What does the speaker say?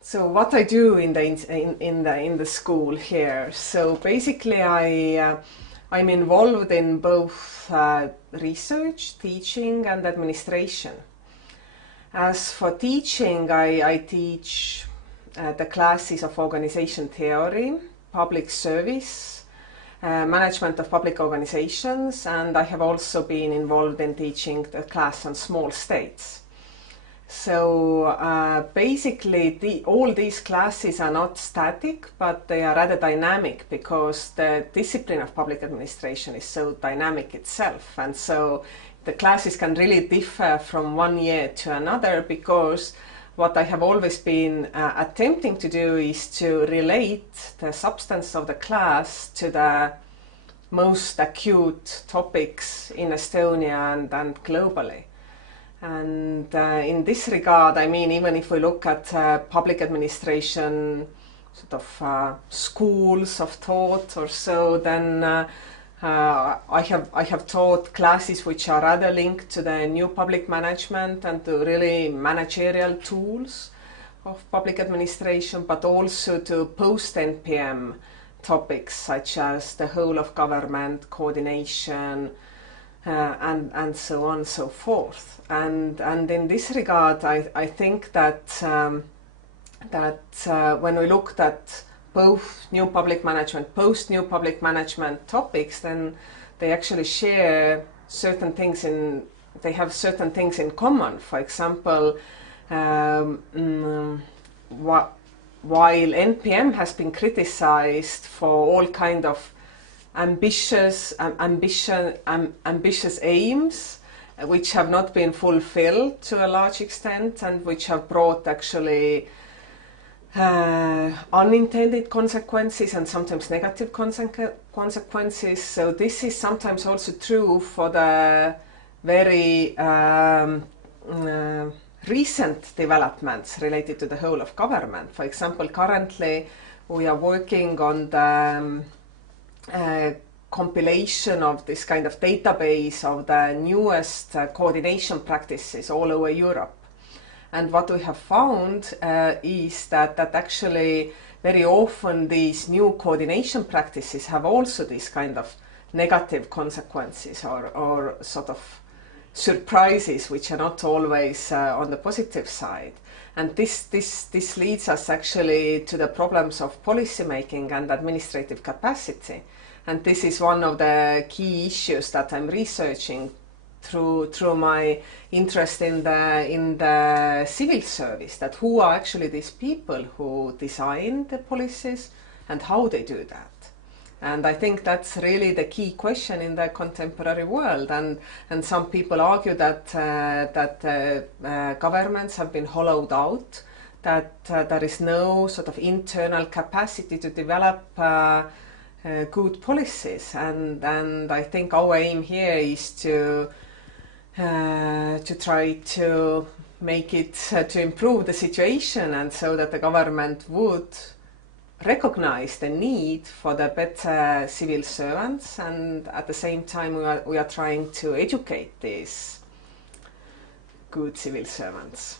So what I do in the school here. So basically, I'm involved in both research, teaching, and administration. As for teaching, I teach the classes of organization theory, public service, management of public organizations, and I have also been involved in teaching the class on small states. So basically, all these classes are not static, but they are rather dynamic because the discipline of public administration is so dynamic itself. And so the classes can really differ from one year to another, because what I have always been attempting to do is to relate the substance of the class to the most acute topics in Estonia and globally. And in this regard, I mean, even if we look at public administration sort of schools of thought or so, then I have taught classes which are rather linked to the new public management and to really managerial tools of public administration, but also to post-NPM topics such as the whole of government, coordination, and so on and so forth. And in this regard, I think that when we looked at both new public management, post-new public management topics, then they actually share certain things they have certain things in common. For example, while NPM has been criticized for all kind of ambitious aims, which have not been fulfilled to a large extent, and which have brought actually unintended consequences and sometimes negative consequences. So this is sometimes also true for the very recent developments related to the whole of government. For example, currently we are working on the compilation of this kind of database of the newest coordination practices all over Europe. And what we have found is that actually very often these new coordination practices have also this kind of negative consequences or sort of surprises which are not always on the positive side. And this leads us actually to the problems of policy making and administrative capacity. And this is one of the key issues that I'm researching through my interest in the civil service, that who are actually these people who design the policies and how they do that. And I think that's really the key question in the contemporary world. And some people argue that governments have been hollowed out, that there is no sort of internal capacity to develop good policies. And I think our aim here is to try to make it to improve the situation, and so that the government would recognize the need for the better civil servants, and at the same time we are trying to educate these good civil servants.